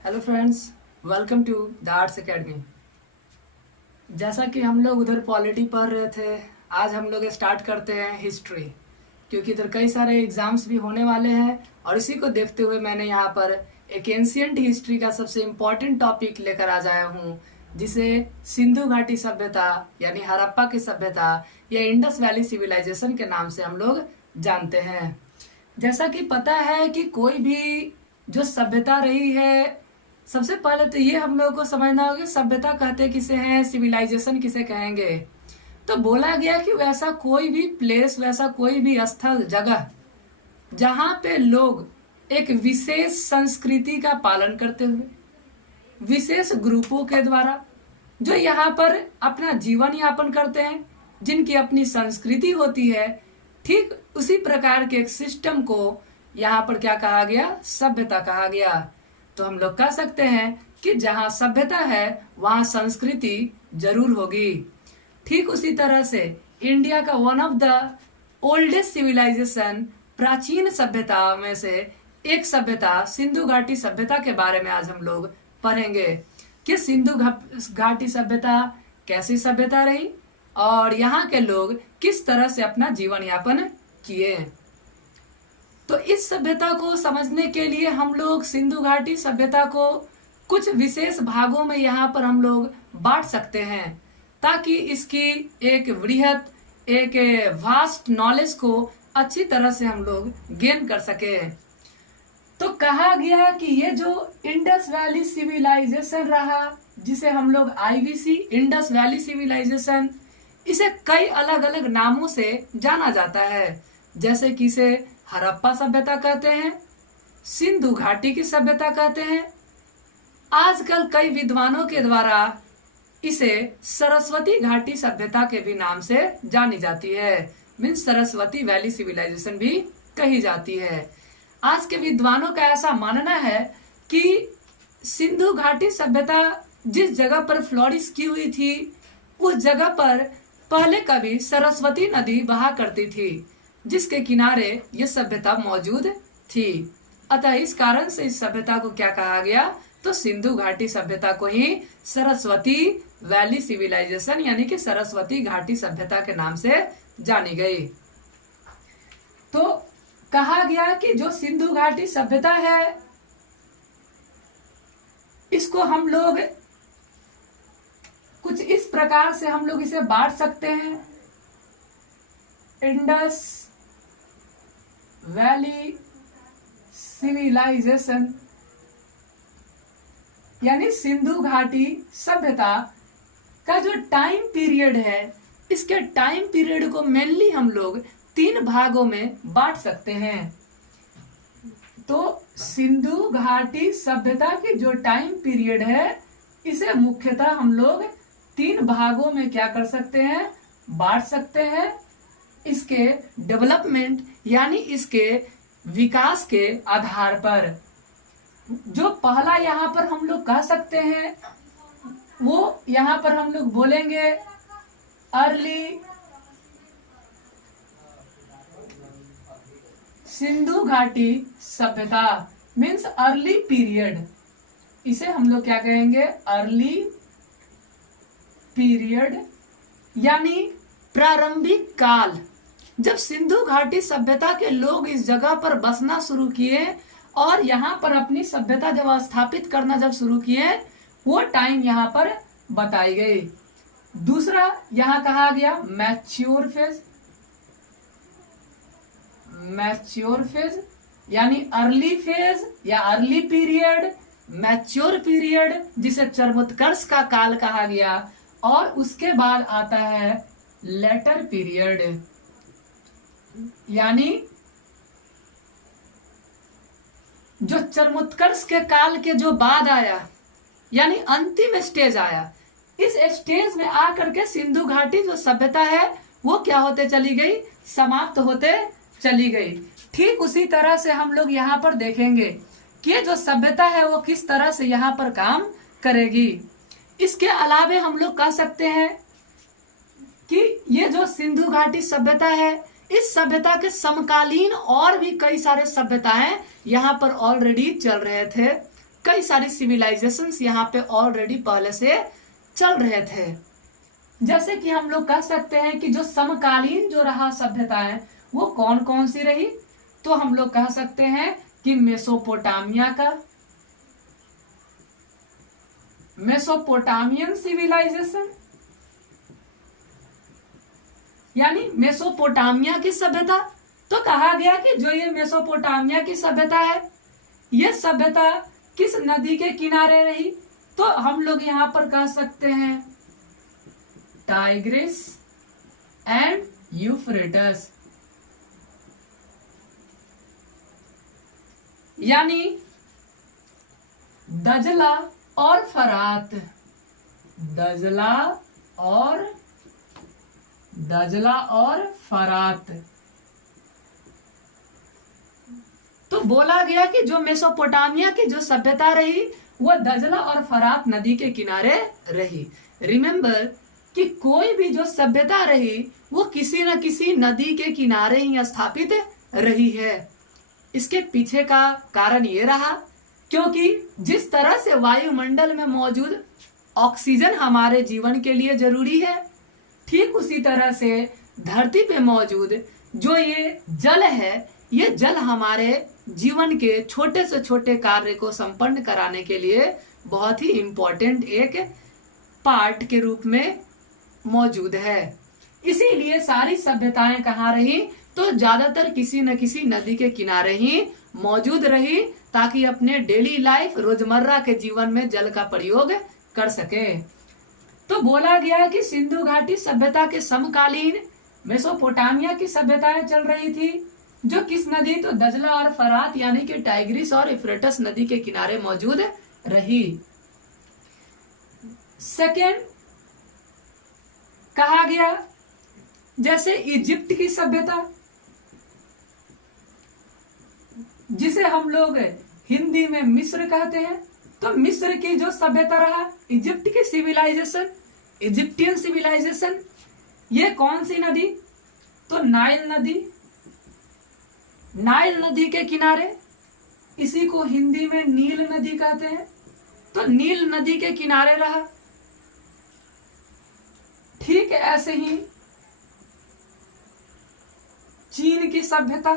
Hello friends, welcome to the arts academy. जैसा कि हम लोग उधर पॉलिटी पढ़ रहे थे, आज हम लोग स्टार्ट करते हैं हिस्ट्री, क्योंकि इधर कई सारे एग्जाम्स भी होने वाले हैं। और इसी को देखते हुए मैंने यहाँ पर एक एंशियंट हिस्ट्री का सबसे इम्पोर्टेंट टॉपिक लेकर आ जाया हूँ, जिसे सिंधु घाटी सभ्यता यानी हड़प्पा की सभ्यता या इंडस वैली सिविलाइजेशन के नाम से हम लोग जानते हैं। जैसा कि पता है कि कोई भी जो सभ्यता रही है, सबसे पहले तो ये हम लोगों को समझना होगा सभ्यता कहते किसे हैं, सिविलाइजेशन किसे कहेंगे। तो बोला गया कि वैसा कोई भी प्लेस, वैसा कोई भी स्थल, जगह जहां पे लोग एक विशेष संस्कृति का पालन करते हुए, विशेष ग्रुपों के द्वारा जो यहाँ पर अपना जीवन यापन करते हैं, जिनकी अपनी संस्कृति होती है, ठीक उसी प्रकार के एक सिस्टम को यहाँ पर क्या कहा गया, सभ्यता कहा गया। तो हम लोग कह सकते हैं कि जहाँ सभ्यता है वहाँ संस्कृति जरूर होगी। ठीक उसी तरह से इंडिया का one of the oldest civilisation, प्राचीन सभ्यता में से एक सभ्यता सिंधु घाटी सभ्यता के बारे में आज हम लोग पढ़ेंगे कि सिंधु घाटी सभ्यता कैसी सभ्यता रही और यहाँ के लोग किस तरह से अपना जीवन यापन किए। तो इस सभ्यता को समझने के लिए हम लोग सिंधु घाटी सभ्यता को कुछ विशेष भागों में यहाँ पर हम लोग बांट सकते हैं, ताकि इसकी एक वृहत, एक वास्ट नॉलेज को अच्छी तरह से हम लोग गेन कर सके। तो कहा गया कि ये जो इंडस वैली सिविलाइजेशन रहा, जिसे हम लोग आईवीसी, इंडस वैली सिविलाइजेशन, इसे कई अलग अलग नामों से जाना जाता है। जैसे कि इसे हड़प्पा सभ्यता कहते हैं, सिंधु घाटी की सभ्यता कहते हैं। आजकल कई विद्वानों के द्वारा इसे सरस्वती घाटी सभ्यता के भी नाम से जानी जाती है, मीन्स सरस्वती वैली सिविलाइजेशन भी कही जाती है। आज के विद्वानों का ऐसा मानना है कि सिंधु घाटी सभ्यता जिस जगह पर फ्लोरिश की हुई थी, उस जगह पर पहले कभी सरस्वती नदी बहा करती थी, जिसके किनारे ये सभ्यता मौजूद थी। अतः इस कारण से इस सभ्यता को क्या कहा गया, तो सिंधु घाटी सभ्यता को ही सरस्वती वैली सिविलाइजेशन यानी कि सरस्वती घाटी सभ्यता के नाम से जानी गई। तो कहा गया कि जो सिंधु घाटी सभ्यता है, इसको हम लोग कुछ इस प्रकार से हम लोग इसे बांट सकते हैं। इंडस वैली सिविलाइजेशन यानी सिंधु घाटी सभ्यता का जो टाइम पीरियड है, इसके टाइम पीरियड को मेनली हम लोग 3 भागों में बांट सकते हैं। तो सिंधु घाटी सभ्यता की जो टाइम पीरियड है, इसे मुख्यतः हम लोग 3 भागों में क्या कर सकते हैं, बांट सकते हैं। इसके डेवलपमेंट यानी इसके विकास के आधार पर जो पहला यहाँ पर हम लोग कह सकते हैं, वो यहाँ पर हम लोग बोलेंगे अर्ली सिंधु घाटी सभ्यता, मीन्स अर्ली पीरियड। इसे हम लोग क्या कहेंगे, अर्ली पीरियड यानी प्रारंभिक काल। जब सिंधु घाटी सभ्यता के लोग इस जगह पर बसना शुरू किए और यहाँ पर अपनी सभ्यता जब स्थापित करना जब शुरू किए, वो टाइम यहाँ पर बताई गई। दूसरा यहाँ कहा गया मैच्योर फेज, मैच्योर फेज यानी अर्ली फेज या अर्ली पीरियड, मैच्योर पीरियड जिसे चरमोत्कर्ष का काल कहा गया। और उसके बाद आता है लेटर पीरियड, यानी जो चरमोत्कर्ष के काल के जो बाद आया, यानी अंतिम स्टेज आया। इस स्टेज में आकर के सिंधु घाटी जो सभ्यता है वो क्या होते चली गई, समाप्त होते चली गई। ठीक उसी तरह से हम लोग यहाँ पर देखेंगे कि जो सभ्यता है वो किस तरह से यहाँ पर काम करेगी। इसके अलावे हम लोग कह सकते हैं कि ये जो सिंधु घाटी सभ्यता है, इस सभ्यता के समकालीन और भी कई सारे सभ्यताएं यहाँ पर ऑलरेडी चल रहे थे। कई सारे सिविलाइजेशंस यहाँ पे ऑलरेडी पहले से चल रहे थे। जैसे कि हम लोग कह सकते हैं कि जो समकालीन जो रहा सभ्यताएं वो कौन कौन सी रही, तो हम लोग कह सकते हैं कि मेसोपोटामियन सिविलाइजेशन, यानी मेसोपोटामिया की सभ्यता। तो कहा गया कि जो ये मेसोपोटामिया की सभ्यता है, ये सभ्यता किस नदी के किनारे रही, तो हम लोग यहां पर कह सकते हैं टाइग्रिस एंड यूफ्रेटस, यानी दजला और फरात, दजला और फरात। तो बोला गया कि जो मेसोपोटामिया की जो सभ्यता रही वो दजला और फरात नदी के किनारे रही। रिमेंबर कि कोई भी जो सभ्यता रही वो किसी न किसी नदी के किनारे ही स्थापित रही है। इसके पीछे का कारण ये रहा क्योंकि जिस तरह से वायुमंडल में मौजूद ऑक्सीजन हमारे जीवन के लिए जरूरी है, ठीक उसी तरह से धरती पे मौजूद जो ये जल है, ये जल हमारे जीवन के छोटे से छोटे कार्य को संपन्न कराने के लिए बहुत ही इम्पोर्टेंट एक पार्ट के रूप में मौजूद है। इसीलिए सारी सभ्यताएं कहाँ रही, तो ज्यादातर किसी न किसी नदी के किनारे ही मौजूद रही ताकि अपने डेली लाइफ रोजमर्रा के जीवन में जल का प्रयोग कर सके। तो बोला गया कि सिंधु घाटी सभ्यता के समकालीन मेसोपोटामिया की सभ्यताएं चल रही थी, जो किस नदी, तो दजला और फरात यानी कि टाइग्रिस और यूफ्रेटस नदी के किनारे मौजूद रही। सेकेंड कहा गया जैसे इजिप्ट की सभ्यता, जिसे हम लोग हिंदी में मिस्र कहते हैं, तो मिस्र की जो सभ्यता रहा, इजिप्ट की सिविलाइजेशन, इजिप्टियन सिविलाइजेशन, ये कौन सी नदी, तो नाइल नदी के किनारे, इसी को हिंदी में नील नदी कहते हैं, तो नील नदी के किनारे रहा। ठीक ऐसे ही चीन की सभ्यता,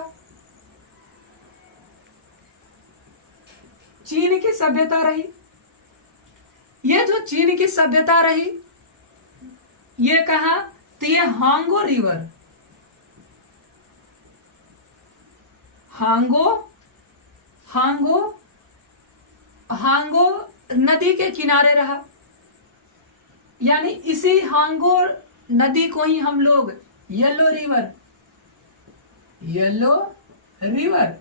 चीन की सभ्यता रही। ये जो चीन की सभ्यता रही, ये कहा, तो ये हांगो रिवर, हांगो नदी के किनारे रहा, यानी इसी हांगो नदी को ही हम लोग येलो रिवर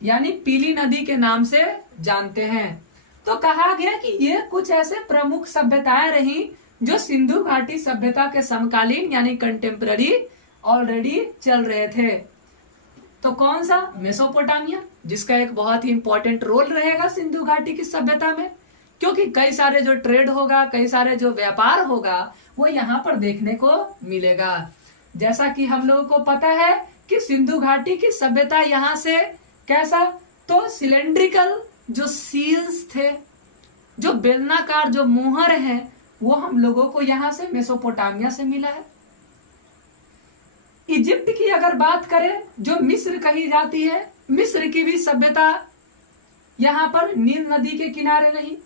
यानी पीली नदी के नाम से जानते हैं। तो कहा गया कि ये कुछ ऐसे प्रमुख सभ्यताएं रही जो सिंधु घाटी सभ्यता के समकालीन यानी कंटेम्पररी ऑलरेडी चल रहे थे। तो कौन सा, मेसोपोटामिया, जिसका एक बहुत ही इंपॉर्टेंट रोल रहेगा सिंधु घाटी की सभ्यता में, क्योंकि कई सारे जो ट्रेड होगा, कई सारे जो व्यापार होगा वो यहाँ पर देखने को मिलेगा। जैसा कि हम लोगों को पता है कि सिंधु घाटी की सभ्यता यहाँ से कैसा, तो सिलेंड्रिकल जो सील्स थे, जो बेलनाकार जो मुहर हैं, वो हम लोगों को यहाँ से मेसोपोटामिया से मिला है। इजिप्ट की अगर बात करें, जो मिस्र कही जाती है, मिस्र की भी सभ्यता यहाँ पर नील नदी के किनारे रही,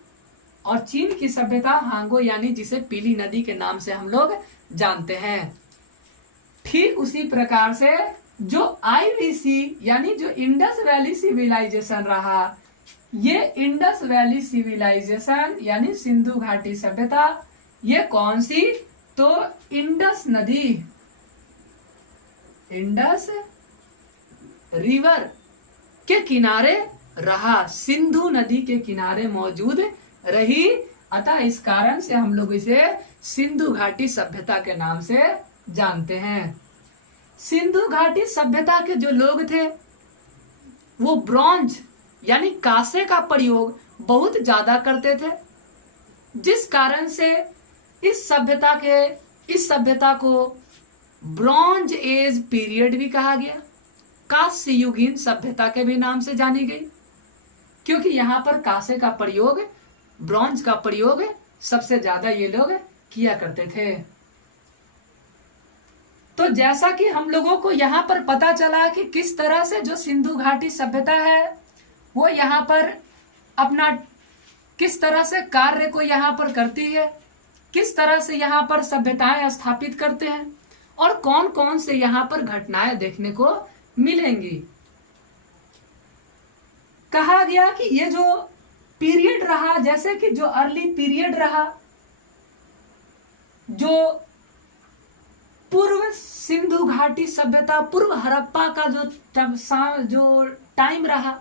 और चीन की सभ्यता हांगो यानी जिसे पीली नदी के नाम से हम लोग जानते हैं। ठीक उसी प्रकार से जो आईवीसी यानी जो इंडस वैली सिविलाइजेशन रहा, ये इंडस वैली सिविलाइजेशन यानी सिंधु घाटी सभ्यता, ये कौन सी, तो इंडस नदी, इंडस रिवर के किनारे रहा, सिंधु नदी के किनारे मौजूद रही। अतः इस कारण से हम लोग इसे सिंधु घाटी सभ्यता के नाम से जानते हैं। सिंधु घाटी सभ्यता के जो लोग थे वो ब्रॉन्ज यानी कांसे का प्रयोग बहुत ज्यादा करते थे, जिस कारण से इस सभ्यता को ब्रॉन्ज एज पीरियड भी कहा गया, कांस्य युगीन सभ्यता के भी नाम से जानी गई। क्योंकि यहाँ पर कांसे का प्रयोग, ब्रॉन्ज का प्रयोग सबसे ज्यादा ये लोग किया करते थे। तो जैसा कि हम लोगों को यहाँ पर पता चला कि किस तरह से जो सिंधु घाटी सभ्यता है वो यहाँ पर अपना किस तरह से कार्य को यहाँ पर करती है, किस तरह से यहाँ पर सभ्यताएं स्थापित करते हैं और कौन कौन से यहाँ पर घटनाएं देखने को मिलेंगी। कहा गया कि ये जो पीरियड रहा, जैसे कि जो अर्ली पीरियड रहा, जो पूर्व सिंधु घाटी सभ्यता, पूर्व हड़प्पा का जो टाइम रहा,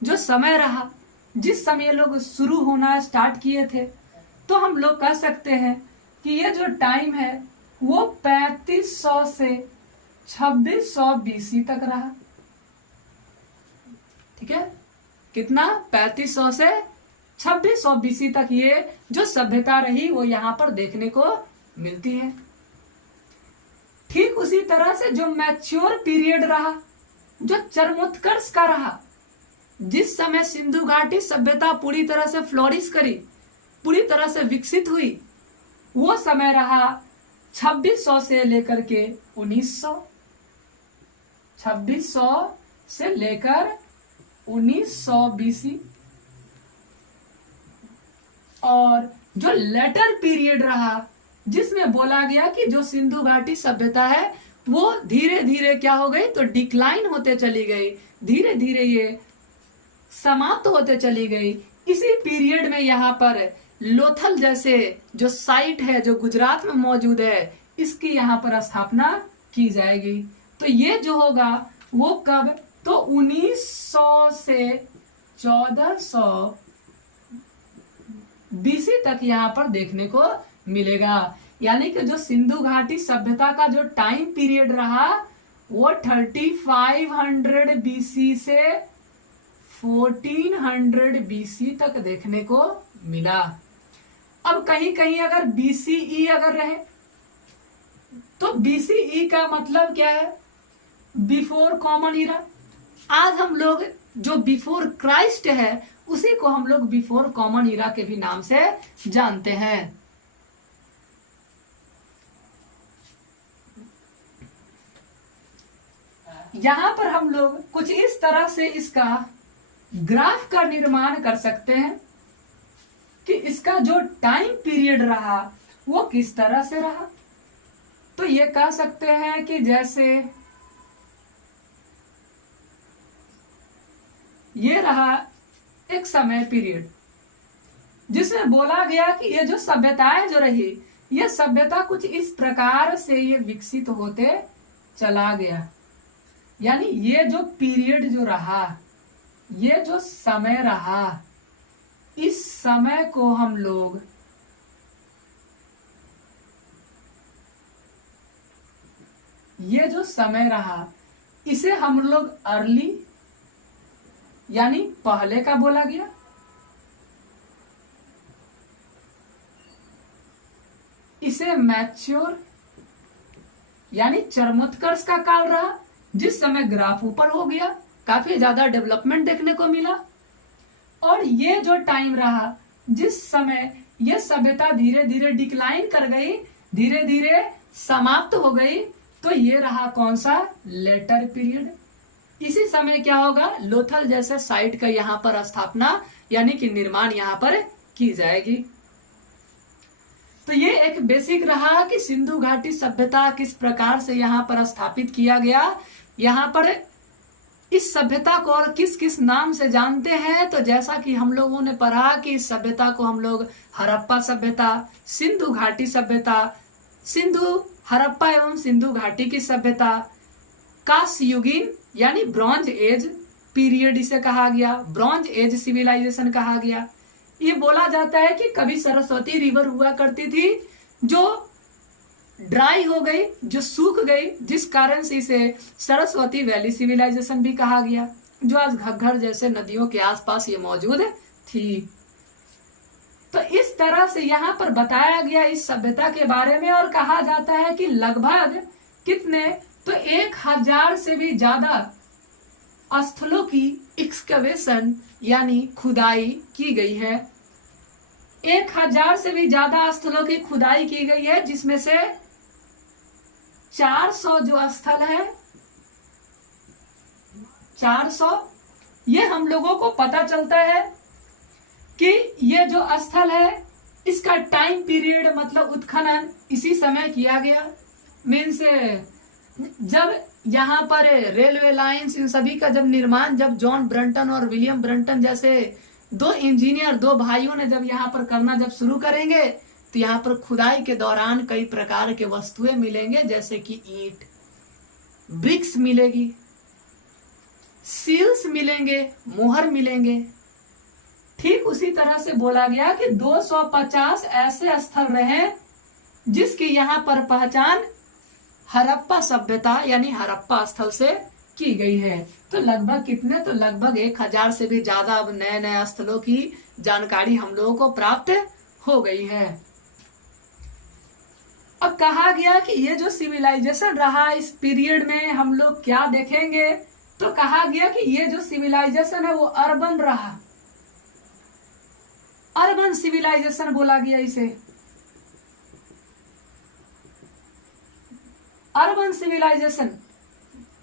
जो समय रहा, जिस समय लोग शुरू होना स्टार्ट किए थे, तो हम लोग कह सकते हैं कि ये जो टाइम है वो 3500 से 2600 बीसी तक रहा। ठीक है, कितना? 3500 से 2600 बीसी तक ये जो सभ्यता रही वो यहाँ पर देखने को मिलती है। ठीक उसी तरह से जो मैच्योर पीरियड रहा, जो चरमोत्कर्ष का रहा, जिस समय सिंधु घाटी सभ्यता पूरी तरह से फ्लोरिश करी, पूरी तरह से विकसित हुई, वो समय रहा 2600 से लेकर के 1900, 2600 से लेकर 1900 बीसी। और जो लेटर पीरियड रहा, जिसमें बोला गया कि जो सिंधु घाटी सभ्यता है वो धीरे धीरे क्या हो गई, तो डिक्लाइन होते चली गई, धीरे धीरे ये समाप्त होते चली गई। इसी पीरियड में यहाँ पर लोथल जैसे जो साइट है जो गुजरात में मौजूद है, इसकी यहाँ पर स्थापना की जाएगी। तो ये जो होगा वो कब, तो 1900 से 1400 बीसी तक यहाँ पर देखने को मिलेगा। यानी कि जो सिंधु घाटी सभ्यता का जो टाइम पीरियड रहा वो 3500 बीसी से 1400 बीसी तक देखने को मिला। अब कहीं कहीं अगर बीसीई अगर रहे तो बीसीई का मतलब क्या है, बिफोर कॉमन इरा। आज हम लोग जो बिफोर क्राइस्ट है उसी को हम लोग बिफोर कॉमन इरा के भी नाम से जानते हैं। यहां पर हम लोग कुछ इस तरह से इसका ग्राफ का निर्माण कर सकते हैं कि इसका जो टाइम पीरियड रहा वो किस तरह से रहा। तो ये कह सकते हैं कि जैसे ये रहा एक समय पीरियड जिसमें बोला गया कि ये जो सभ्यताएं जो रही, ये सभ्यता कुछ इस प्रकार से ये विकसित होते चला गया। यानी ये जो पीरियड जो रहा, ये जो समय रहा, इस समय को हम लोग ये जो समय रहा इसे हम लोग अर्ली यानी पहले का बोला गया। इसे मैच्योर यानी चरमोत्कर्ष का काल रहा, जिस समय ग्राफ ऊपर हो गया, काफी ज्यादा डेवलपमेंट देखने को मिला। और ये जो टाइम रहा जिस समय ये सभ्यता धीरे धीरे डिक्लाइन कर गई, धीरे धीरे समाप्त हो गई, तो ये रहा कौन सा, लेटर पीरियड। इसी समय क्या होगा, लोथल जैसे साइट का यहाँ पर स्थापना यानी कि निर्माण यहाँ पर की जाएगी। तो ये एक बेसिक रहा कि सिंधु घाटी सभ्यता किस प्रकार से यहाँ पर स्थापित किया गया। यहाँ पर इस सभ्यता को और किस किस नाम से जानते हैं, तो जैसा कि हम लोगों ने पढ़ा कि इस सभ्यता को हम लोग हड़प्पा सभ्यता, सिंधु घाटी सभ्यता, सिंधु हड़प्पा एवं सिंधु घाटी की सभ्यता, कांस्ययुगीन यानी ब्रॉन्ज एज पीरियड इसे कहा गया, ब्रॉन्ज एज सिविलाइजेशन कहा गया। ये बोला जाता है कि कभी सरस्वती रिवर हुआ करती थी जो ड्राई हो गई, जो सूख गई, जिस कारण से इसे सरस्वती वैली सिविलाइजेशन भी कहा गया, जो आज घग्घर जैसे नदियों के आसपास ये मौजूद थी। तो इस तरह से यहाँ पर बताया गया इस सभ्यता के बारे में। और कहा जाता है कि लगभग कितने, तो 1000 से भी ज्यादा स्थलों की एक्सकवेशन यानी खुदाई की गई है। 1000 से भी ज्यादा स्थलों की खुदाई की गई है, जिसमें से 400 जो स्थल है, 400, ये हम लोगों को पता चलता है कि ये जो स्थल है इसका टाइम पीरियड मतलब उत्खनन इसी समय किया गया। मीन्स जब यहाँ पर रेलवे लाइंस इन सभी का जब निर्माण, जब जॉन ब्रंटन और विलियम ब्रंटन जैसे दो इंजीनियर, दो भाइयों ने जब यहाँ पर करना जब शुरू करेंगे, तो यहाँ पर खुदाई के दौरान कई प्रकार के वस्तुएं मिलेंगे, जैसे कि ईंट, ब्रिक्स मिलेगी, सील्स मिलेंगे, मोहर मिलेंगे। ठीक उसी तरह से बोला गया कि 250 ऐसे स्थल रहे जिसकी यहाँ पर पहचान हड़प्पा सभ्यता यानी हड़प्पा स्थल से की गई है। तो लगभग कितने, तो लगभग 1000 से भी ज्यादा अब नए नए स्थलों की जानकारी हम लोगों को प्राप्त हो गई है। अब कहा गया कि ये जो सिविलाइजेशन रहा इस पीरियड में हम लोग क्या देखेंगे, तो कहा गया कि ये जो सिविलाइजेशन है वो अर्बन रहा, अर्बन सिविलाइजेशन बोला गया इसे। Urban civilisation,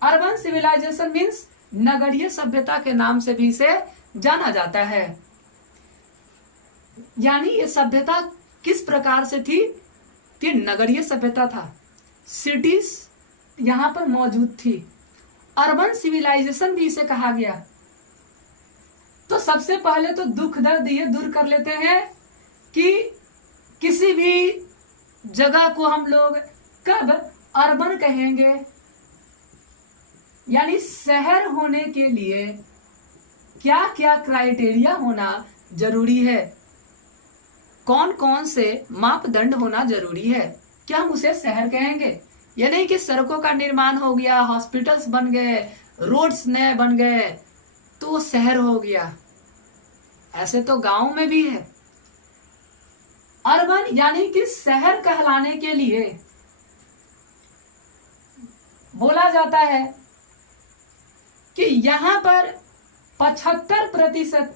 urban civilisation means नगरीय सभ्यता के नाम से भी इसे जाना जाता है। यानी ये सभ्यता किस प्रकार से थी, कि नगरीय सभ्यता था, सिटीज यहां पर मौजूद थी। अर्बन सिविलाइजेशन भी इसे कहा गया। तो सबसे पहले तो दुख दर्द ये दूर कर लेते हैं कि किसी भी जगह को हम लोग कब अर्बन कहेंगे, यानी शहर होने के लिए क्या क्या क्राइटेरिया होना जरूरी है, कौन कौन से मापदंड होना जरूरी है, क्या हम उसे शहर कहेंगे। ये नहीं कि सड़कों का निर्माण हो गया, हॉस्पिटल्स बन गए, रोड्स नए बन गए तो वो शहर हो गया, ऐसे तो गांव में भी है। अर्बन यानी कि शहर कहलाने के लिए बोला जाता है कि यहां पर 75%,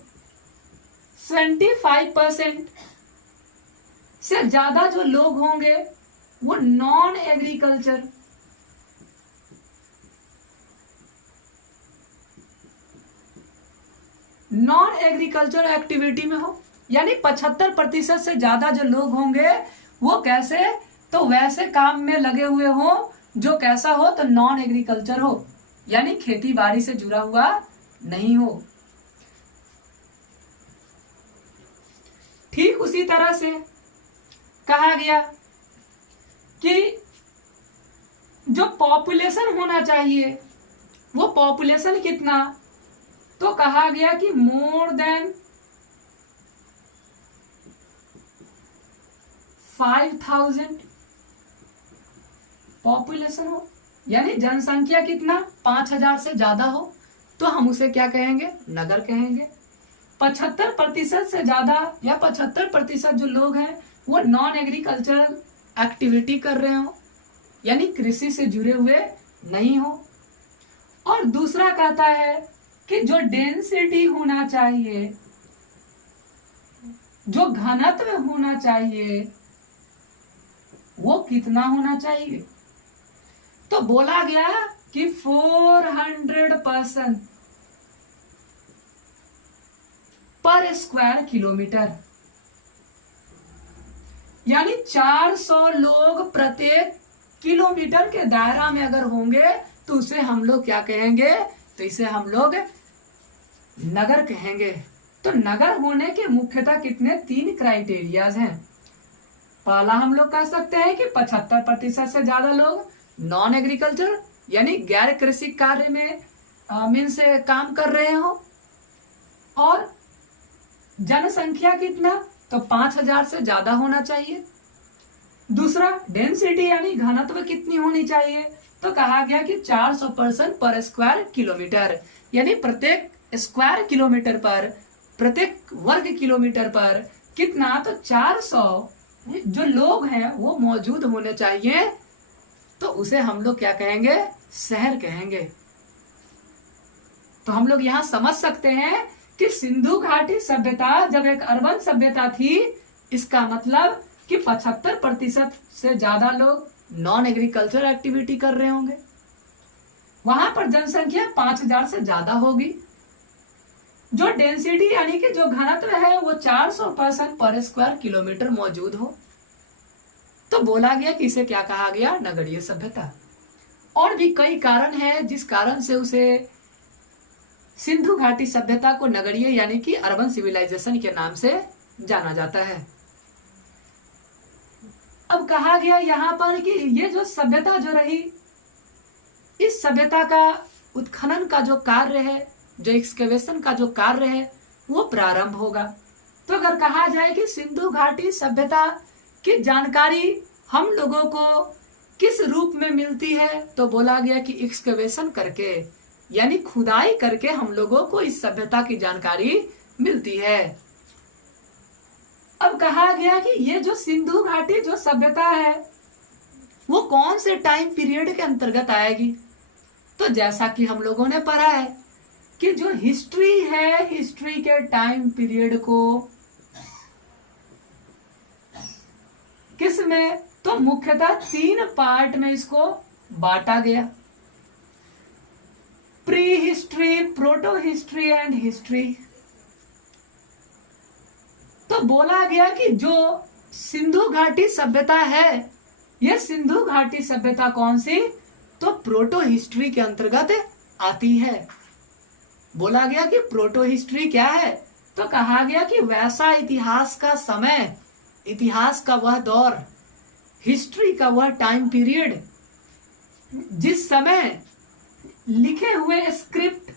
25% से ज्यादा जो लोग होंगे वो non agriculture, non agriculture activity में हो। यानी 75% से ज्यादा जो लोग होंगे वो कैसे, तो वैसे काम में लगे हुए हो जो कैसा हो, तो नॉन एग्रीकल्चर हो, यानी खेती बाड़ी से जुड़ा हुआ नहीं हो। ठीक उसी तरह से कहा गया कि जो पॉपुलेशन होना चाहिए वो पॉपुलेशन कितना, तो कहा गया कि मोर देन 5000 पॉपुलेशन हो, यानी जनसंख्या कितना 5000 से ज्यादा हो, तो हम उसे क्या कहेंगे, नगर कहेंगे। 75% से ज्यादा या 75% जो लोग हैं वो नॉन एग्रीकल्चरल एक्टिविटी कर रहे हो, यानी कृषि से जुड़े हुए नहीं हो। और दूसरा कहता है कि जो डेंसिटी होना चाहिए, जो घनत्व होना चाहिए वो कितना होना चाहिए, तो बोला गया कि 400% पर स्क्वायर किलोमीटर, यानी 400 लोग प्रत्येक किलोमीटर के दायरा में अगर होंगे तो उसे हम लोग क्या कहेंगे, तो इसे हम लोग नगर कहेंगे। तो नगर होने के मुख्यतः कितने, 3 क्राइटेरियाज हैं। पहला हम लोग कह सकते हैं कि 75% से ज्यादा लोग नॉन एग्रीकल्चर यानी गैर कृषि कार्य में मीन्स काम कर रहे हो, और जनसंख्या कितना, तो 5000 से ज्यादा होना चाहिए। दूसरा डेंसिटी यानी घनत्व कितनी होनी चाहिए, तो कहा गया कि 400% पर स्क्वायर किलोमीटर, यानी प्रत्येक स्क्वायर किलोमीटर पर, प्रत्येक वर्ग किलोमीटर पर कितना, तो 400 जो लोग हैं वो मौजूद होने चाहिए, तो उसे हम लोग क्या कहेंगे, शहर कहेंगे। तो हम लोग यहां समझ सकते हैं कि सिंधु घाटी सभ्यता जब एक अर्बन सभ्यता थी, इसका मतलब कि 75% से ज्यादा लोग नॉन एग्रीकल्चर एक्टिविटी कर रहे होंगे। वहां पर जनसंख्या 5000 से ज्यादा होगी। जो डेंसिटी यानी कि जो घनत्व है वो 400 पर्सन पर स्क्वायर किलोमीटर मौजूद हो। तो बोला गया कि इसे क्या कहा गया, नगरीय सभ्यता। और भी कई कारण है जिस कारण से उसे सिंधु घाटी सभ्यता को नगरीय यानी कि अर्बन सिविलाइजेशन के नाम से जाना जाता है। अब कहा गया यहाँ पर कि ये जो सभ्यता जो रही, इस सभ्यता का उत्खनन का जो कार्य है, जो एक्सकेवेशन का जो कार्य है, वो प्रारंभ होगा। तो अगर कहा जाए कि सिंधु घाटी सभ्यता की जानकारी हम लोगों को किस रूप में मिलती है, तो बोला गया कि एक्सकेवेशन करके यानी खुदाई करके हम लोगों को इस सभ्यता की जानकारी मिलती है। अब कहा गया कि ये जो सिंधु घाटी जो सभ्यता है वो कौन से टाइम पीरियड के अंतर्गत आएगी। तो जैसा कि हम लोगों ने पढ़ा है कि जो हिस्ट्री है, हिस्ट्री के टाइम पीरियड को किस में, तो मुख्यतः 3 पार्ट में इसको बांटा गया, pre history, proto history and history. तो बोला गया कि जो सिंधु घाटी सभ्यता है, यह सिंधु घाटी सभ्यता कौन सी, तो प्रोटो हिस्ट्री के अंतर्गत आती है। बोला गया कि प्रोटो हिस्ट्री क्या है, तो कहा गया कि वैसा इतिहास का समय, इतिहास का वह दौर, हिस्ट्री का वह टाइम पीरियड जिस समय लिखे हुए स्क्रिप्ट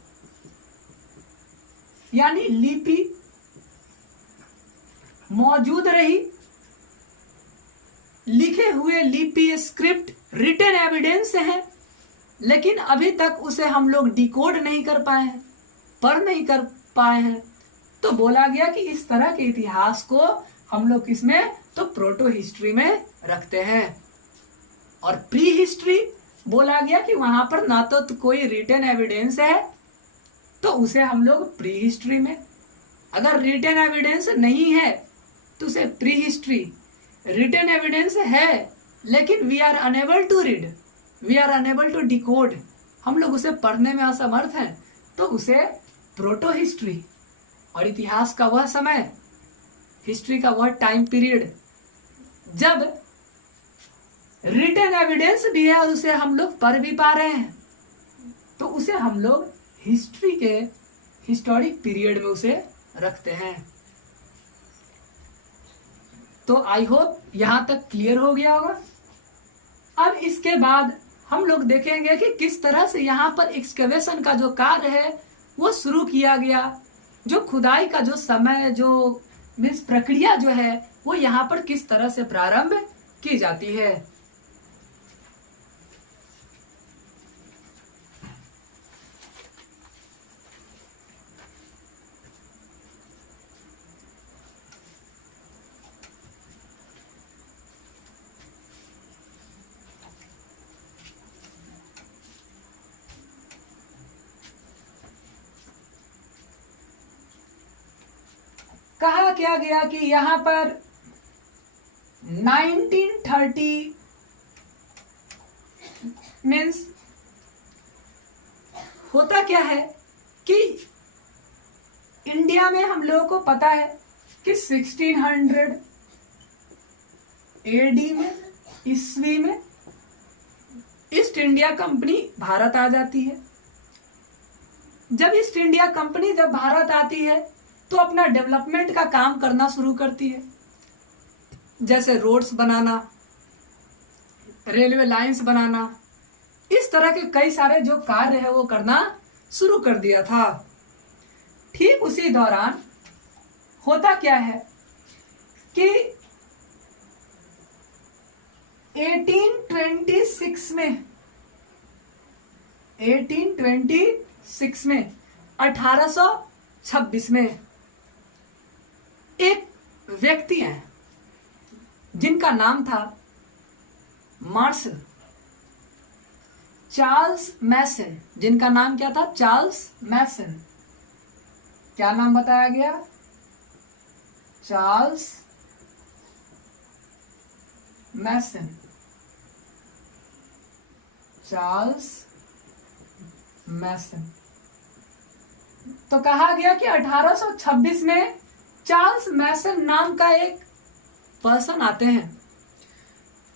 यानी लिपि मौजूद रही, लिखे हुए लिपि स्क्रिप्ट रिटन एविडेंस है, लेकिन अभी तक उसे हम लोग डिकोड नहीं कर पाए हैं, पढ़ नहीं कर पाए हैं। तो बोला गया कि इस तरह के इतिहास को हम लोग किसमें, तो प्रोटो हिस्ट्री में रखते हैं। और प्री हिस्ट्री बोला गया कि वहां पर ना तो कोई रिटन एविडेंस है, तो उसे हम लोग प्री हिस्ट्री में, अगर रिटन एविडेंस नहीं है तो उसे प्री हिस्ट्री, रिटन एविडेंस है लेकिन we are unable to read, we are unable to decode, हम लोग उसे पढ़ने में असमर्थ हैं, तो उसे प्रोटो हिस्ट्री। और इतिहास का वह समय, हिस्ट्री का वह टाइम पीरियड जब रिटन एविडेंस भी है और उसे हम लोग पढ़ भी पा रहे हैं, तो उसे हम लोग हिस्ट्री के हिस्टोरिक पीरियड में उसे रखते हैं। तो आई होप यहां तक क्लियर हो गया होगा। अब इसके बाद हम लोग देखेंगे कि किस तरह से यहाँ पर एक्सकेवेशन का जो कार्य है वो शुरू किया गया, जो खुदाई का जो समय, जो मीन्स प्रक्रिया जो है वो यहाँ पर किस तरह से प्रारंभ की जाती है। कहा क्या गया कि यहां पर 1930 मीन्स होता क्या है कि इंडिया में हम लोगों को पता है कि 1600 एडी में, ईस्वी में ईस्ट इंडिया कंपनी भारत आ जाती है। जब ईस्ट इंडिया कंपनी जब भारत आती है तो अपना डेवलपमेंट का काम करना शुरू करती है, जैसे रोड्स बनाना, रेलवे लाइंस बनाना, इस तरह के कई सारे जो कार्य है वो करना शुरू कर दिया था। ठीक उसी दौरान होता क्या है कि 1826 में 1826 में एक व्यक्ति हैं जिनका नाम था मार्शल चार्ल्स मैसन, जिनका नाम क्या था, चार्ल्स मैसन। क्या नाम बताया गया? चार्ल्स मैसन। चार्ल्स मैसन। तो कहा गया कि 1826 में चार्ल्स मैसन नाम का एक पर्सन आते हैं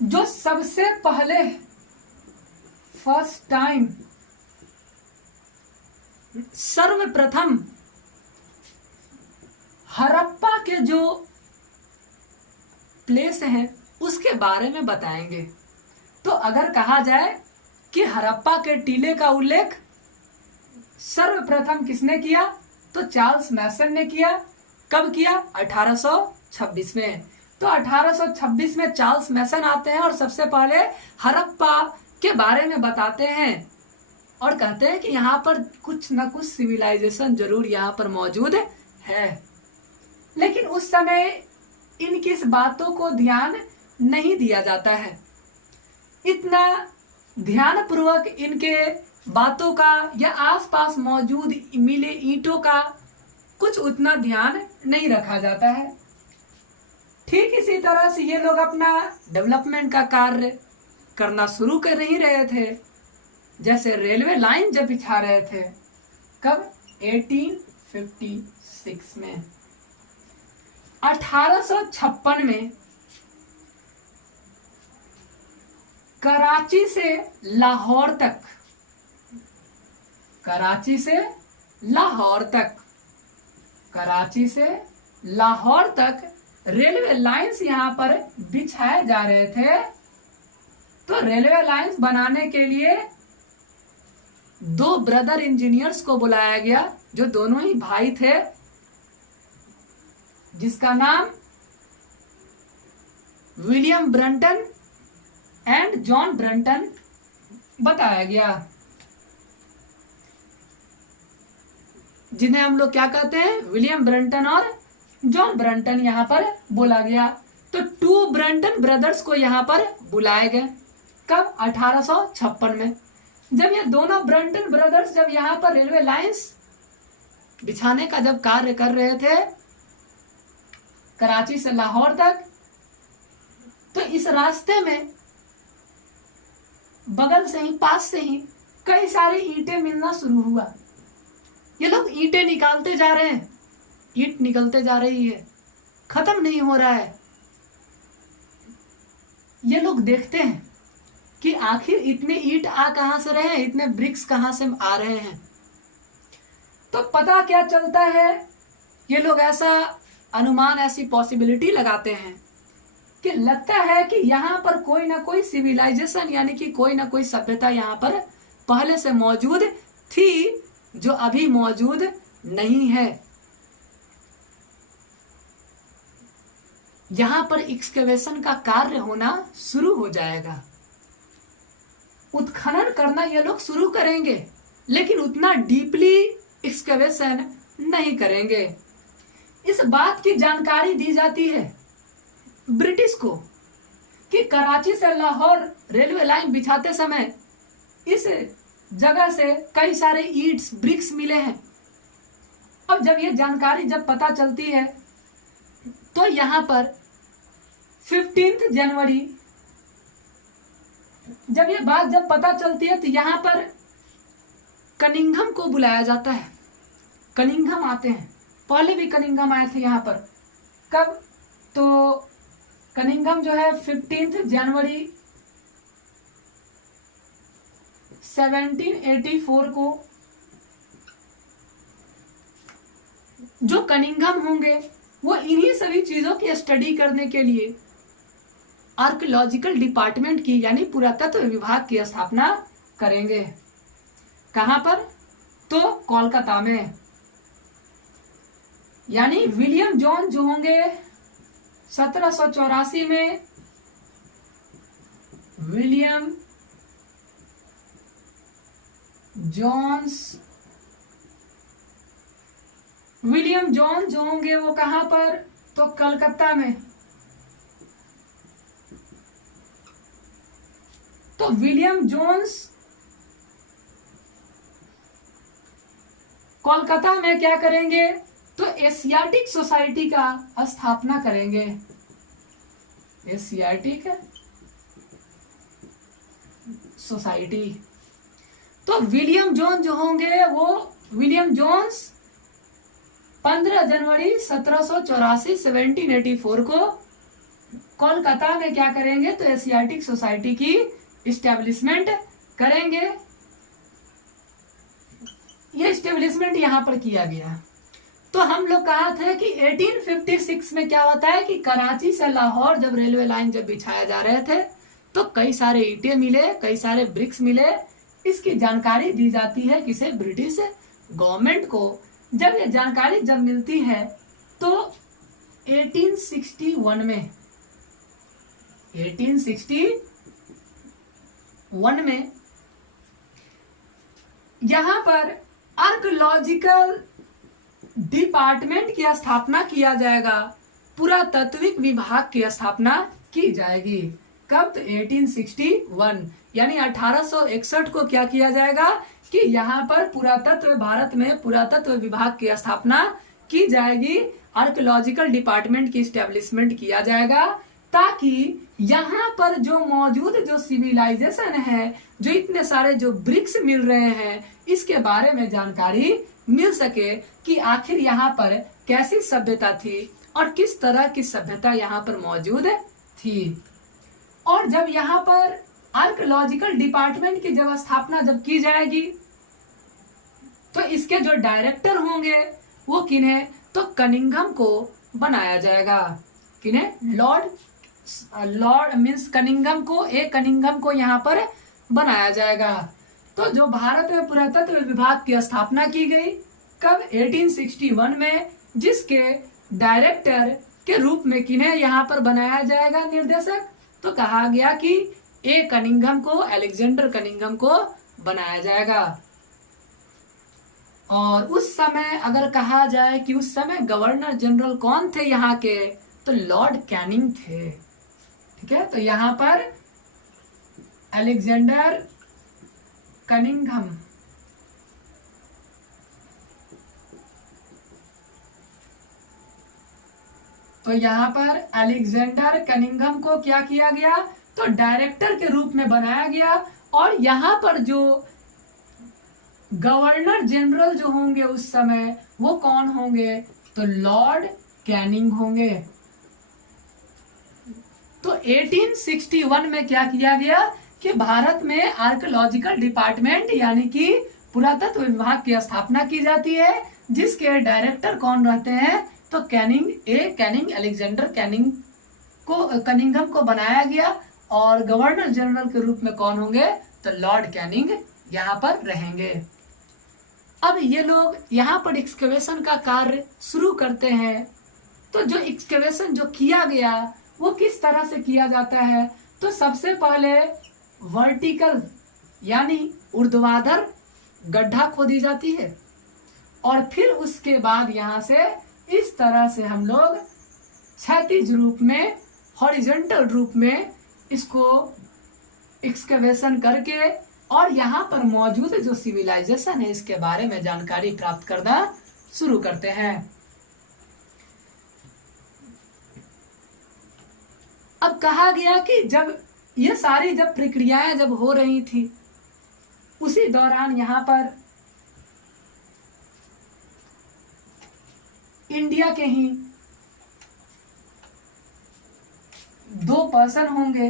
जो सबसे पहले फर्स्ट टाइम सर्वप्रथम हड़प्पा के जो प्लेस है उसके बारे में बताएंगे। तो अगर कहा जाए कि हड़प्पा के टीले का उल्लेख सर्वप्रथम किसने किया, तो चार्ल्स मैसन ने किया। कब किया? 1826 में। तो 1826 में चार्ल्स मैसन आते हैं और सबसे पहले हड़प्पा के बारे में बताते हैं और कहते हैं कि यहाँ पर कुछ न कुछ सिविलाइजेशन जरूर यहाँ पर मौजूद है। लेकिन उस समय इनकी इस बातों को ध्यान नहीं दिया जाता है। इतना ध्यान पूर्वक इनके बातों का या आसपास मौजूद मिले ईंटों का कुछ उतना ध्यान नहीं रखा जाता है। ठीक इसी तरह से ये लोग अपना डेवलपमेंट का कार्य करना शुरू कर ही रहे थे। जैसे रेलवे लाइन जब बिछा रहे थे, कब? 1856 में। 1856 में कराची से लाहौर तक, कराची से लाहौर तक, कराची से लाहौर तक रेलवे लाइंस यहाँ पर बिछाए जा रहे थे। तो रेलवे लाइंस बनाने के लिए दो ब्रदर इंजीनियर्स को बुलाया गया जो दोनों ही भाई थे, जिसका नाम William Brunton and John Brunton बताया गया, जिन्हें हम लोग क्या कहते हैं? विलियम ब्रंटन और जॉन ब्रंटन यहाँ पर बोला गया। तो टू ब्रंटन ब्रदर्स को यहाँ पर बुलाए गए। कब? 1856 में। जब ये दोनों ब्रंटन ब्रदर्स जब यहाँ पर रेलवे लाइंस बिछाने का जब कार्य कर रहे थे कराची से लाहौर तक, तो इस रास्ते में बगल से ही, पास से ही कई सारे ईंटें मिलना शुरू हुआ। ये लोग ईंटें निकालते जा रहे हैं, ईंट निकलते जा रही है, खत्म नहीं हो रहा है। ये लोग देखते हैं कि आखिर इतने ईंट आ कहां से रहे हैं, इतने ब्रिक्स कहां से आ रहे हैं। तो पता क्या चलता है, ये लोग ऐसा अनुमान, ऐसी पॉसिबिलिटी लगाते हैं कि लगता है कि यहाँ पर कोई ना कोई सिविलाइजेशन यानी कि कोई ना कोई सभ्यता यहाँ पर पहले से मौजूद थी जो अभी मौजूद नहीं है। यहाँ पर एक्सकेवेशन का कार्य होना शुरू हो जाएगा, उत्खनन करना ये लोग शुरू करेंगे, लेकिन उतना डीपली एक्सकेवेशन नहीं करेंगे। इस बात की जानकारी दी जाती है ब्रिटिश को कि कराची से लाहौर रेलवे लाइन बिछाते समय इस जगह से कई सारे ईंट्स, ब्रिक्स मिले हैं। अब जब ये जानकारी जब पता चलती है तो यहाँ पर 15 जनवरी जब ये बात जब पता चलती है तो यहाँ पर कनिंघम को बुलाया जाता है। कनिंघम आते हैं, पहले भी कनिंघम आए थे यहाँ पर। कब? तो कनिंघम जो है 15 जनवरी 1784 को जो कनिंघम होंगे वो इन्हीं सभी चीजों की स्टडी करने के लिए आर्कियोलॉजिकल डिपार्टमेंट की यानी पुरातत्व विभाग की स्थापना करेंगे। कहां पर? तो कोलकाता में। यानी विलियम जॉन जो होंगे 1784 में, विलियम जॉन जो होंगे वो कहां पर? तो कलकत्ता में। तो विलियम जोन्स कोलकाता में क्या करेंगे? तो एशियाटिक सोसाइटी का स्थापना करेंगे। Asiatic society. तो विलियम जोन्स जो होंगे वो विलियम जोन्स 15 जनवरी 1784 1784 को कोलकाता में क्या करेंगे, तो एशियाटिक सोसाइटी की इस्टेब्लिशमेंट करेंगे। ये इस्टेब्लिशमेंट यहां पर किया गया। तो हम लोग कहा थे कि 1856 में क्या होता है कि कराची से लाहौर जब रेलवे लाइन जब बिछाया जा रहे थे तो कई सारे ईंटें मिले, कई सारे ब्रिक्स मिले। इसकी जानकारी दी जाती है किसे, ब्रिटिश गवर्नमेंट को। जब ये जानकारी जब मिलती है तो 1861 में यहां पर आर्कियोलॉजिकल डिपार्टमेंट की स्थापना किया जाएगा, पुरातत्विक विभाग की स्थापना की जाएगी। कब? तो 1861 यानी 1861 को क्या किया जाएगा कि यहाँ पर पुरातत्व, भारत में पुरातत्व विभाग की स्थापना की जाएगी, आर्कियोलॉजिकल डिपार्टमेंट की स्टैब्लिशमेंट किया जाएगा, ताकि यहाँ पर जो मौजूद जो सिविलाइजेशन है, जो इतने सारे जो ब्रिक्स मिल रहे हैं, इसके बारे में जानकारी मिल सके कि आखिर यहाँ पर कैसी सभ्यता थी और किस तरह की सभ्यता यहाँ पर मौजूद थी। और जब यहाँ पर आर्कियोलॉजिकल डिपार्टमेंट की जब स्थापना जब की जाएगी तो इसके जो डायरेक्टर होंगे वो किन्हें, तो कनिंघम को बनाया जाएगा। किन्हें? लॉर्ड मीन्स कनिंघम को, कनिंघम को यहाँ पर बनाया जाएगा। तो जो भारत में पुरातत्व विभाग की स्थापना की गई कब? 1861 में, जिसके डायरेक्टर के रूप में किन्हें यहाँ पर बनाया जाएगा निर्देशक, तो कहा गया कि कनिंघम को, अलेक्जेंडर कनिंघम को बनाया जाएगा। और उस समय अगर कहा जाए कि उस समय गवर्नर जनरल कौन थे यहाँ के, तो लॉर्ड कैनिंग थे। ठीक है, तो यहाँ पर अलेक्जेंडर कनिंघम तो यहाँ पर अलेक्जेंडर कनिंघम को क्या किया गया, तो डायरेक्टर के रूप में बनाया गया। और यहाँ पर जो गवर्नर जनरल जो होंगे उस समय वो कौन होंगे, तो लॉर्ड कैनिंग होंगे। तो 1861 में क्या किया गया कि भारत में आर्कियोलॉजिकल डिपार्टमेंट यानी कि पुरातत्व विभाग की स्थापना की जाती है, जिसके डायरेक्टर कौन रहते हैं, तो कैनिंग अलेक्जेंडर कनिंघम को बनाया गया। और गवर्नर जनरल के रूप में कौन होंगे, तो लॉर्ड कैनिंग यहाँ पर रहेंगे। अब ये लोग यहाँ पर एक्सकेवेशन का कार्य शुरू करते हैं। तो जो एक्सकेवेशन जो किया गया वो किस तरह से किया जाता है, तो सबसे पहले वर्टिकल यानी ऊर्ध्वाधर गड्ढा खोदी जाती है, और फिर उसके बाद यहाँ से इस तरह से हम लोग क्षैतिज रूप में, हॉरिजॉन्टल रूप में इसको एक्सकेवेशन करके और यहाँ पर मौजूद जो सिविलाइजेशन है इसके बारे में जानकारी प्राप्त करना शुरू करते हैं। अब कहा गया कि जब ये सारी जब प्रक्रियाएं जब हो रही थी, उसी दौरान यहाँ पर इंडिया के ही 2 पर्सन होंगे।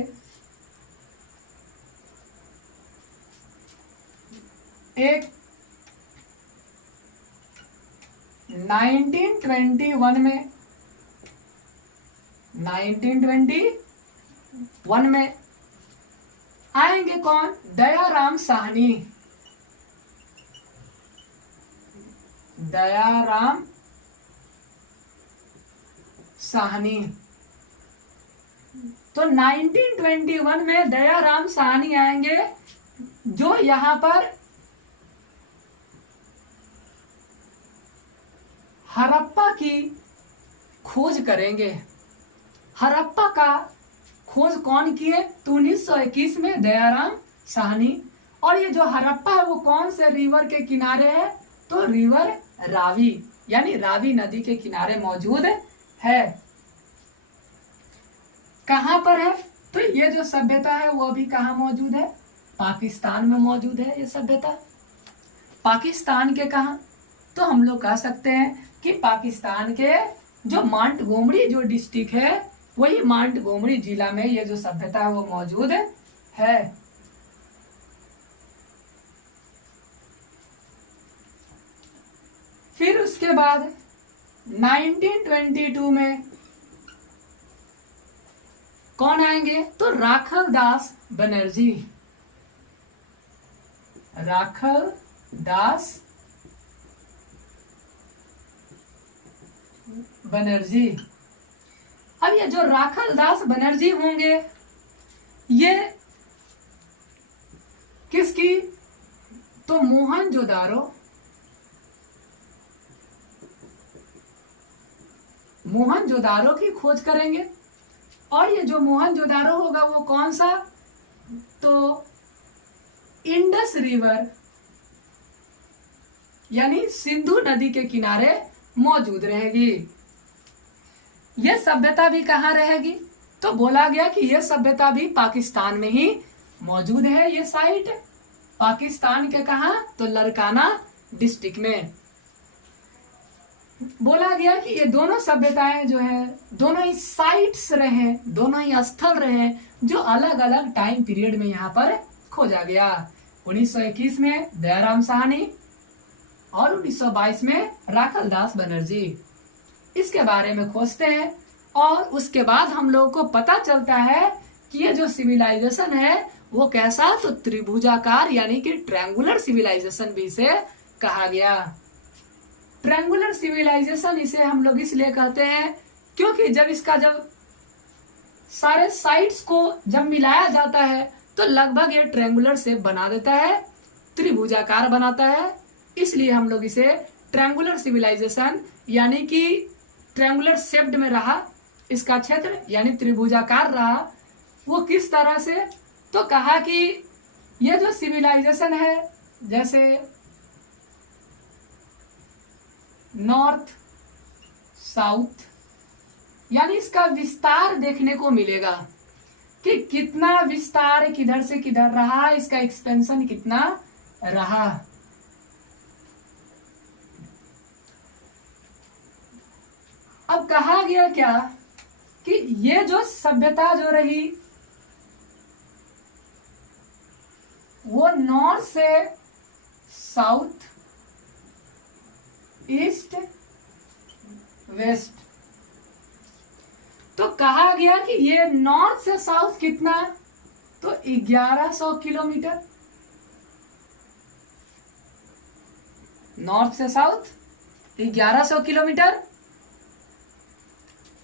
एक 1921 में आएंगे कौन, दयाराम साहनी। दयाराम साहनी। तो 1921 में दयाराम साहनी आएंगे, जो यहाँ पर हड़प्पा की खोज करेंगे। हड़प्पा का खोज कौन किए, तो 1921 में दयाराम साहनी। और ये जो हड़प्पा है वो कौन से रिवर के किनारे है, तो रिवर रावी। यानी रावी नदी के किनारे मौजूद है। कहां पर है? तो ये जो सभ्यता है वो भी कहां मौजूद है? पाकिस्तान में मौजूद है ये सभ्यता। पाकिस्तान के कहां? तो हम लोग कह सकते हैं कि पाकिस्तान के जो मांटगोमरी जो डिस्ट्रिक्ट है, वही मांटगोमरी जिला में ये जो सभ्यता है वो मौजूद है। फिर उसके बाद 1922 में कौन आएंगे? तो राखल दास बनर्जी। राखल दास बनर्जी। अब ये जो राखल दास बनर्जी होंगे, ये किसकी? तो मोहनजोदारो की खोज करेंगे। और ये जो मोहनजोदारो होगा वो कौन सा? तो इंडस रिवर यानी सिंधु नदी के किनारे मौजूद रहेगी। यह सभ्यता भी कहाँ रहेगी? तो बोला गया कि यह सभ्यता भी पाकिस्तान में ही मौजूद है। ये साइट पाकिस्तान के कहा? तो लरकाना डिस्ट्रिक्ट में। बोला गया कि ये दोनों सभ्यताएं जो है, दोनों ही साइट्स रहे, दोनों ही स्थल रहे, जो अलग अलग टाइम पीरियड में यहाँ पर खोजा गया। 1921 में दयाराम साहनी और 1922 में राखल दास बनर्जी इसके बारे में खोजते हैं। और उसके बाद हम लोगों को पता चलता है कि ये जो सिविलाइजेशन है वो कैसा? तो त्रिभुजाकार यानी कि ट्रायंगुलर सिविलाइजेशन भी इसे कहा गया। ट्रायंगुलर सिविलाइजेशन इसे हम लोग इसलिए कहते हैं क्योंकि जब सारे साइट्स को जब मिलाया जाता है तो लगभग ये ट्रायंगुलर शेप बना देता है, त्रिभुजाकार बनाता है। इसलिए हम लोग इसे ट्रायंगुलर सिविलाइजेशन यानी कि ट्रायंगुलर शेप्ड में रहा इसका क्षेत्र, यानी त्रिभुजाकार रहा। वो किस तरह से? तो कहा कि ये जो सिविलाइजेशन है, जैसे नॉर्थ साउथ, यानी इसका विस्तार देखने को मिलेगा कि कितना विस्तार किधर से किधर रहा, इसका एक्सपेंशन कितना रहा। अब कहा गया क्या कि ये जो सभ्यता जो रही वो नॉर्थ से साउथ, ईस्ट, वेस्ट। तो कहा गया कि ये नॉर्थ से साउथ कितना? तो 1100 किलोमीटर। नॉर्थ से साउथ 1100 किलोमीटर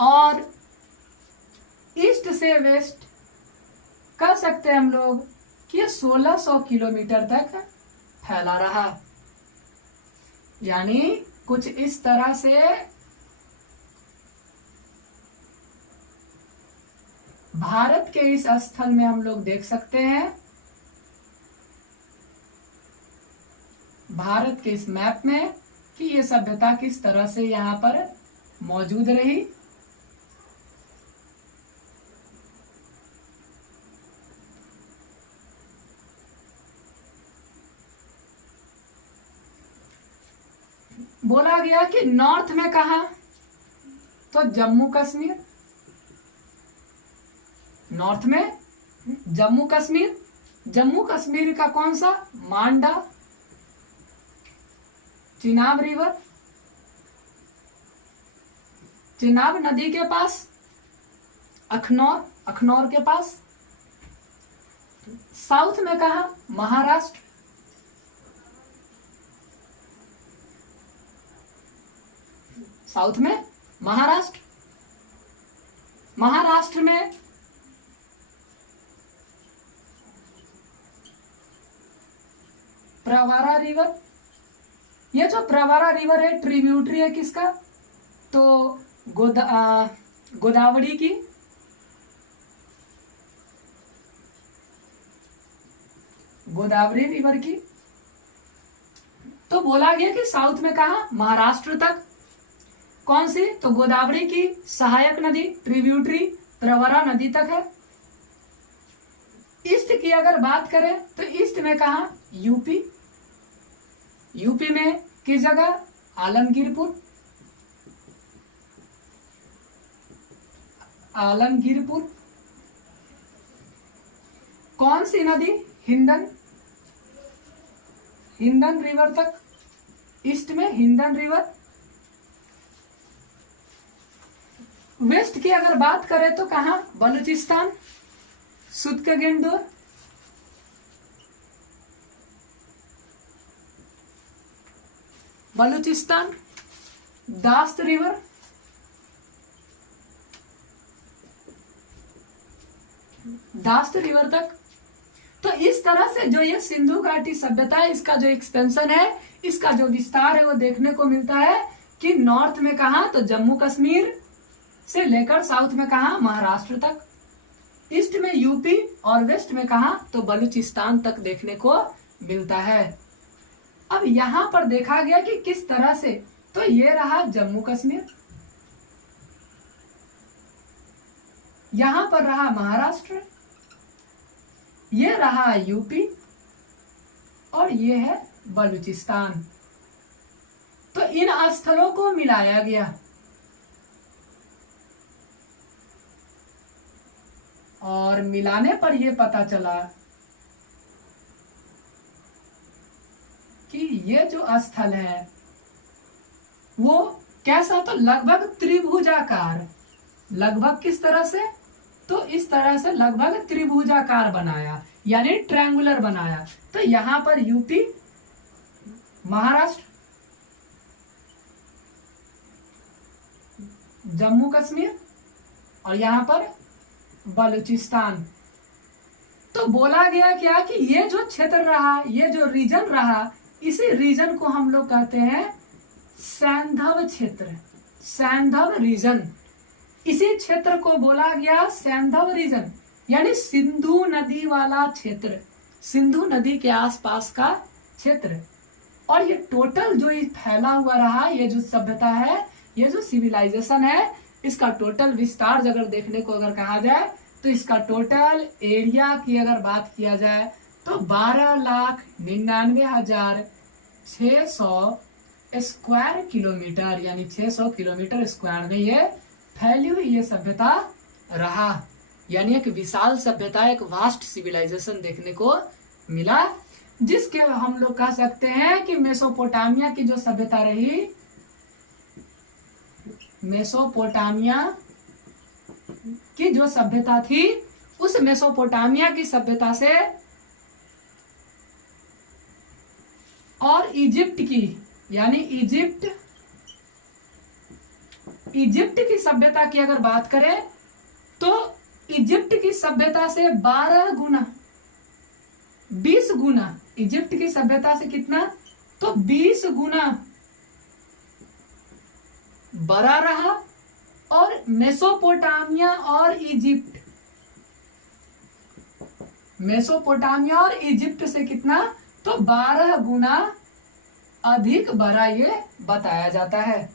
और ईस्ट से वेस्ट कह सकते हैं हम लोग कि ये 1600 किलोमीटर तक फैला रहा। यानी कुछ इस तरह से भारत के इस स्थल में हम लोग देख सकते हैं, भारत के इस मैप में, कि ये सभ्यता किस तरह से यहाँ पर मौजूद रही। बोला गया कि नॉर्थ में कहा? तो जम्मू कश्मीर। नॉर्थ में जम्मू कश्मीर। जम्मू कश्मीर का कौन सा? मांडा, चिनाब रिवर, चिनाब नदी के पास, अखनौर, अखनौर के पास। साउथ में कहा? महाराष्ट्र। साउथ में महाराष्ट्र। महाराष्ट्र में प्रवारा रिवर। ये जो प्रवारा रिवर है ट्रिब्यूटरी है किसका? तो गोदावरी की। गोदावरी रिवर की। तो बोला गया कि साउथ में कहा? महाराष्ट्र तक। कौन सी? तो गोदावरी की सहायक नदी ट्रिब्यूटरी प्रवरा नदी तक है। ईस्ट की अगर बात करें तो ईस्ट में कहा? यूपी। यूपी में किस जगह? आलमगीरपुर। आलमगीरपुर। कौन सी नदी? हिंदन। हिंदन रिवर तक, ईस्ट में हिंदन रिवर। वेस्ट की अगर बात करें तो कहां? बलूचिस्तान, सुदकगेंडोर। बलूचिस्तान, दास्त रिवर। दास्त रिवर तक। तो इस तरह से जो ये सिंधु घाटी सभ्यता है, इसका जो एक्सपेंशन है, इसका जो विस्तार है वो देखने को मिलता है कि नॉर्थ में कहा? तो जम्मू कश्मीर से लेकर साउथ में कहा? महाराष्ट्र तक, ईस्ट में यूपी और वेस्ट में कहा? तो बलूचिस्तान तक देखने को मिलता है। अब यहां पर देखा गया कि किस तरह से, तो ये रहा जम्मू कश्मीर, यहां पर रहा महाराष्ट्र, ये रहा यूपी और ये है बलूचिस्तान। तो इन स्थलों को मिलाया गया और मिलाने पर यह पता चला कि ये जो स्थल है वो कैसा? तो लगभग त्रिभुजाकार। लगभग किस तरह से? तो इस तरह से लगभग त्रिभुजाकार बनाया, यानी ट्रायंगुलर बनाया। तो यहां पर यूपी, महाराष्ट्र, जम्मू कश्मीर और यहां पर बलूचिस्तान। तो बोला गया क्या कि ये जो क्षेत्र रहा, ये जो रीजन रहा, इसी रीजन को हम लोग कहते हैं सैंधव क्षेत्र, सैंधव रीजन। इसी क्षेत्र को बोला गया सैंधव रीजन, यानी सिंधु नदी वाला क्षेत्र, सिंधु नदी के आसपास का क्षेत्र। और ये टोटल जो फैला हुआ रहा, ये जो सभ्यता है, ये जो सिविलाइजेशन है, इसका टोटल विस्तार अगर देखने को अगर कहा जाए तो इसका टोटल एरिया की अगर बात किया जाए तो 12,99,600 स्क्वायर किलोमीटर, यानी 600 किलोमीटर स्क्वायर में ये फैली हुई ये सभ्यता रहा। यानी एक विशाल सभ्यता, एक वास्ट सिविलाइजेशन देखने को मिला, जिसके हम लोग कह सकते हैं कि मेसोपोटामिया की जो सभ्यता रही, मेसोपोटामिया की जो सभ्यता थी, उस मेसोपोटामिया की सभ्यता से और इजिप्ट की, यानी इजिप्ट की सभ्यता की अगर बात करें तो इजिप्ट की सभ्यता से 12 गुना, 20 गुना, इजिप्ट की सभ्यता से कितना? तो 20 गुना बड़ा रहा। और मेसोपोटामिया और इजिप्ट, मेसोपोटामिया और इजिप्ट से कितना? तो 12 गुना अधिक बड़ा ये बताया जाता है।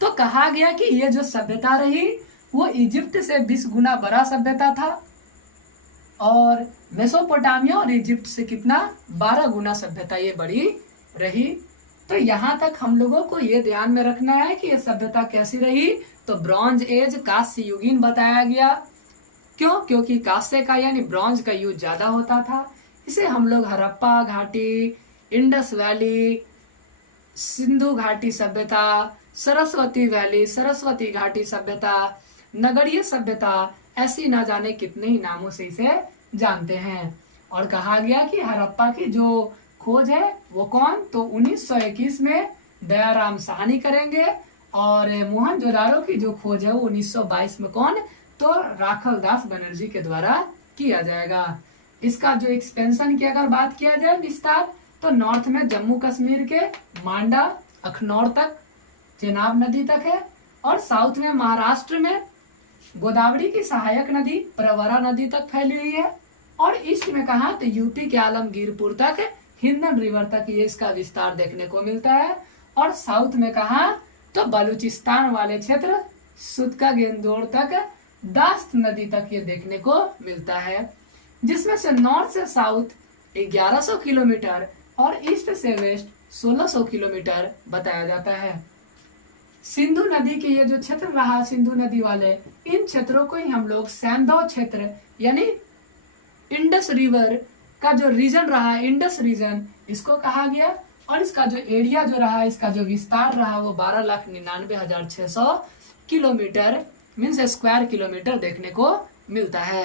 तो कहा गया कि ये जो सभ्यता रही वो इजिप्ट से 20 गुना बड़ा सभ्यता था और मेसोपोटामिया और इजिप्ट से कितना? 12 गुना सभ्यता ये बड़ी रही। तो यहाँ तक हम लोगों को ये ध्यान में रखना है कि ये सभ्यता कैसी रही। तो ब्रॉन्ज एज, कांस्य युगीन बताया गया। क्यों? क्योंकि कांस्य का यानी ब्रॉन्ज का यूज ज्यादा होता था। इसे हम लोग हड़प्पा घाटी, इंडस वैली, सिंधु घाटी सभ्यता, सरस्वती वैली, सरस्वती घाटी सभ्यता, नगरीय सभ्यता, ऐसी ना जाने कितने ही नामों से इसे जानते हैं। और कहा गया कि हड़प्पा की जो खोज है वो कौन? तो 1921 में दयाराम साहनी करेंगे और मोहनजोदाड़ो की जो खोज है वो 1922 में कौन? तो राखल दास बनर्जी के द्वारा किया जाएगा। इसका जो एक्सपेंशन की अगर बात किया जाए विस्तार, तो नॉर्थ में जम्मू कश्मीर के मांडा, अखनौर तक, चेनाब नदी तक है और साउथ में महाराष्ट्र में गोदावरी की सहायक नदी प्रवरा नदी तक फैली हुई है और ईस्ट में कहा? तो यूपी के आलमगीरपुर तक, हिंदन रिवर तक ये इसका विस्तार देखने को मिलता है। और साउथ में कहा? तो बलूचिस्तान वाले क्षेत्र सुतका गेंदोर तक, दास्त नदी तक ये देखने को मिलता है, जिसमें से नॉर्थ से साउथ 1100 किलोमीटर और ईस्ट से वेस्ट 1600 किलोमीटर बताया जाता है। सिंधु नदी के ये जो क्षेत्र रहा, सिंधु नदी वाले इन क्षेत्रों को ही हम लोग सैंधव क्षेत्र यानी इंडस रिवर का जो रीजन रहा, इंडस रीजन, इसको कहा गया। और इसका जो एरिया जो रहा, इसका जो विस्तार रहा वो 12,99,600 किलोमीटर मीन्स स्क्वायर किलोमीटर देखने को मिलता है।